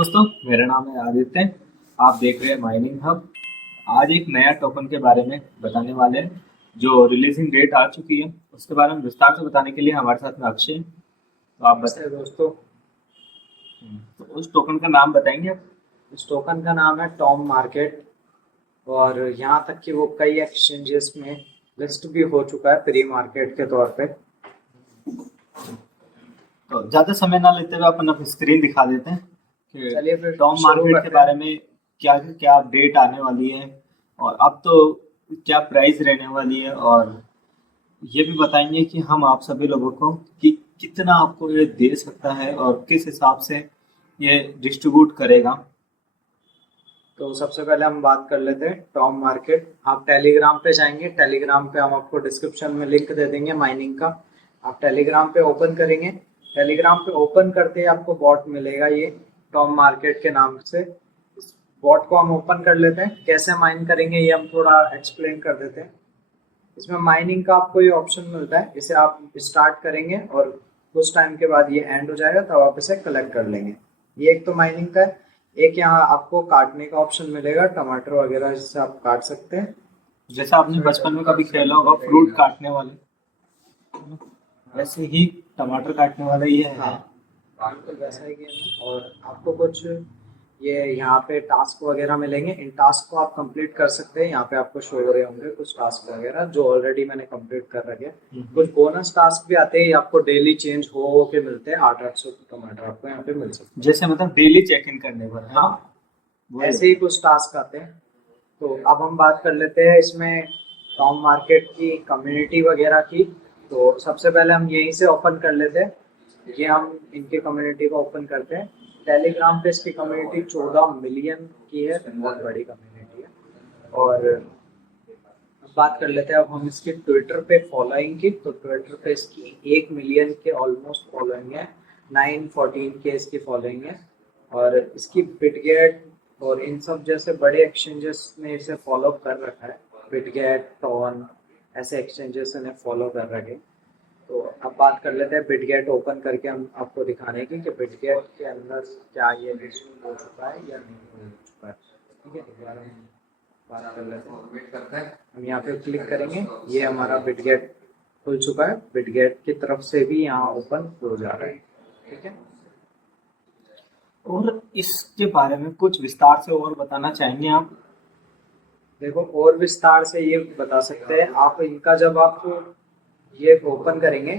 दोस्तों, मेरा नाम है आदित्य। आप देख रहे हैं माइनिंग हब। आज एक नया टोकन के बारे में बताने वाले हैं जो रिलीजिंग डेट आ चुकी है। उसके बारे में विस्तार से बताने के लिए हमारे साथ में अक्षय हैं। तो आप बताएं दोस्तों, तो उस टोकन का नाम बताएंगे आप? इस टोकन का नाम है टॉम मार्केट। और यहाँ तक कि वो कई एक्सचेंजेस में लिस्ट भी हो चुका है प्री मार्केट के तौर पे। तो ज़्यादा समय ना लेते हुए अपन अब स्क्रीन दिखा देते हैं कि चलिए फिर टॉम शुरू मार्केट के करते बारे हैं। में क्या क्या अपडेट आने वाली है, और अब तो क्या प्राइस रहने वाली है, और ये भी बताएंगे कि हम आप सभी लोगों को कि कितना आपको ये दे सकता है और किस हिसाब से ये डिस्ट्रीब्यूट करेगा। तो सबसे पहले हम बात कर लेते हैं टॉम मार्केट। आप टेलीग्राम पे जाएंगे, टेलीग्राम पे हम आपको डिस्क्रिप्शन में लिंक दे देंगे माइनिंग का। आप टेलीग्राम पे ओपन करेंगे, टेलीग्राम पे ओपन करते ही आपको बॉट मिलेगा ये टॉम मार्केट के नाम से। इस बॉट को हम ओपन कर लेते हैं। कैसे माइन करेंगे ये हम थोड़ा एक्सप्लेन कर देते हैं। इसमें माइनिंग का आपको ये ऑप्शन मिलता है, इसे आप स्टार्ट करेंगे और कुछ टाइम के बाद ये एंड हो जाएगा, तब आप इसे कलेक्ट कर लेंगे। ये एक तो माइनिंग का है। एक यहाँ आपको काटने का ऑप्शन मिलेगा, टमाटर वगैरह जिससे आप काट सकते हैं। जैसा आपने बचपन में कभी खेला होगा फ्रूट काटने वाले, वैसे ही टमाटर काटने वाला ये है। हाँ, बिल्कुल वैसा ही गेम है। और आपको कुछ ये यहाँ पे टास्क वगैरह मिलेंगे, इन टास्क को आप कंप्लीट कर सकते हैं। यहाँ पे आपको शो हो रहे होंगे कुछ टास्क वगैरह जो ऑलरेडी मैंने कंप्लीट कर रखे हैं। कुछ बोनस टास्क भी आते हैं, ये आपको डेली चेंज हो के मिलते हैं। 800 टमाटर आपको यहाँ पे मिल सकते जैसे मतलब डेली चेक इन करने पर हैं। है ना? हाँ, वही ऐसे ही होता कुछ टास्क आते हैं। तो अब हम बात कर लेते हैं इसमें टॉम मार्केट की कम्युनिटी वगैरह की। तो सबसे पहले हम यहीं से ओपन कर लेते हैं। ये हम इनकी कम्युनिटी को ओपन करते हैं। टेलीग्राम पे इसकी कम्युनिटी 14 मिलियन की है, बहुत बड़ी कम्युनिटी है। और अब बात कर लेते हैं अब हम इसकी ट्विटर पे फॉलोइंग की। तो ट्विटर पे इसकी 1 मिलियन के ऑलमोस्ट फॉलोइंग है, 914 के इसकी फॉलोइंग है। और इसकी बिटगेट और इन सब जैसे बड़े एक्सचेंजेस ने इसे फॉलो कर रखा है। बिटगेट, टॉन, ऐसे एक्सचेंजेस ने फॉलो कर रखे। तो अब बात कर लेते हैं बिटगेट ओपन करके हम आपको दिखाने की कि बिटगेट के अंदर क्या ये लिस्ट हो चुका है या नहीं हो चुका है। ठीक है, एक बार हम बात कर लेते हैं, वेट करते हैं। हम यहाँ पे क्लिक करेंगे, ये हमारा बिटगेट खुल चुका है। बिटगेट की तरफ से भी यहाँ ओपन हो जा रहा है। ठीक है, और इसके बारे में कुछ विस्तार से और बताना चाहेंगे आप? देखो और विस्तार से ये बता सकते हैं आप। इनका जब आप ये ओपन करेंगे,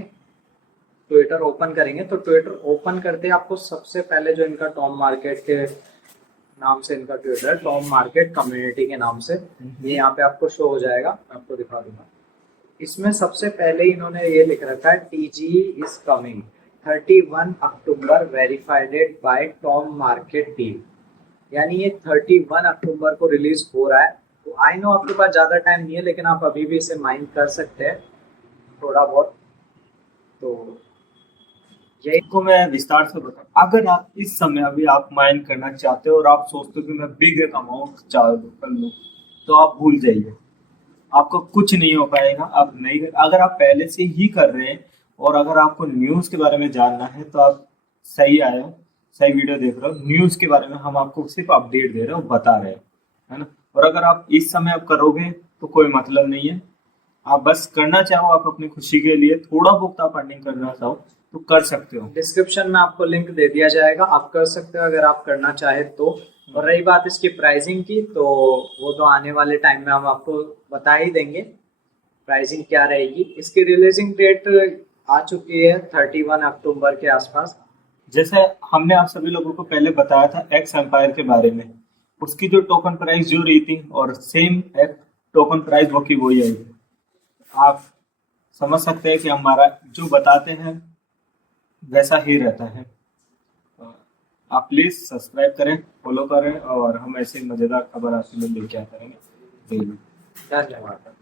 ट्विटर ओपन करेंगे, तो ट्विटर ओपन करते आपको सबसे पहले जो इनका टॉम मार्केट के नाम से इनका ट्विटर है, टॉम मार्केट कम्युनिटी के नाम से, ये यहाँ पे आपको शो हो जाएगा। मैं आपको दिखा दूंगा। इसमें सबसे पहले इन्होंने ये लिख रखा है, TG is coming 31 October verified by Tom market team. यानी ये 31 अक्टूबर को रिलीज हो रहा है। तो आई नो आपके पास ज्यादा टाइम नहीं है, लेकिन आप अभी भी इसे माइन कर सकते हैं थोड़ा बहुत। तो यही को मैं विस्तार से बताऊं, अगर आप इस समय अभी आप माइन करना चाहते हो और आप सोचते हो कि मैं बिग अमाउंट कर लूं, तो आप भूल जाइए। आपको कुछ नहीं हो पाएगा। आप नहीं, अगर आप पहले से ही कर रहे हैं और अगर आपको न्यूज़ के बारे में जानना है तो आप सही आए हो, सही वीडियो देख रहे हो। न्यूज़ के बारे में हम आपको सिर्फ अपडेट दे रहे हो, बता रहे हैं, है ना? और अगर आप इस समय आप करोगे तो कोई मतलब नहीं है। आप बस करना चाहो, आप अपनी खुशी के लिए थोड़ा बहुत आप अर्निंग करना चाहो तो कर सकते हो। डिस्क्रिप्शन में आपको लिंक दे दिया जाएगा, आप कर सकते हो अगर आप करना चाहे तो। और रही बात इसकी प्राइसिंग की, तो वो तो आने वाले टाइम में हम आपको बता ही देंगे प्राइसिंग क्या रहेगी। इसकी रिलीजिंग डेट आ चुकी है 31 अक्टूबर के आसपास। जैसे हमने आप सभी लोगों को पहले बताया था एक्स एम्पायर के बारे में, उसकी जो टोकन प्राइस जो रही थी और सेम एक टोकन प्राइस वो की वही आई। आप समझ सकते हैं कि हमारा जो बताते हैं वैसा ही रहता है। तो आप प्लीज सब्सक्राइब करें, फॉलो करें, और हम ऐसे मजेदार खबर आपके लिए लेके आते रहेंगे डेली। धन्यवाद।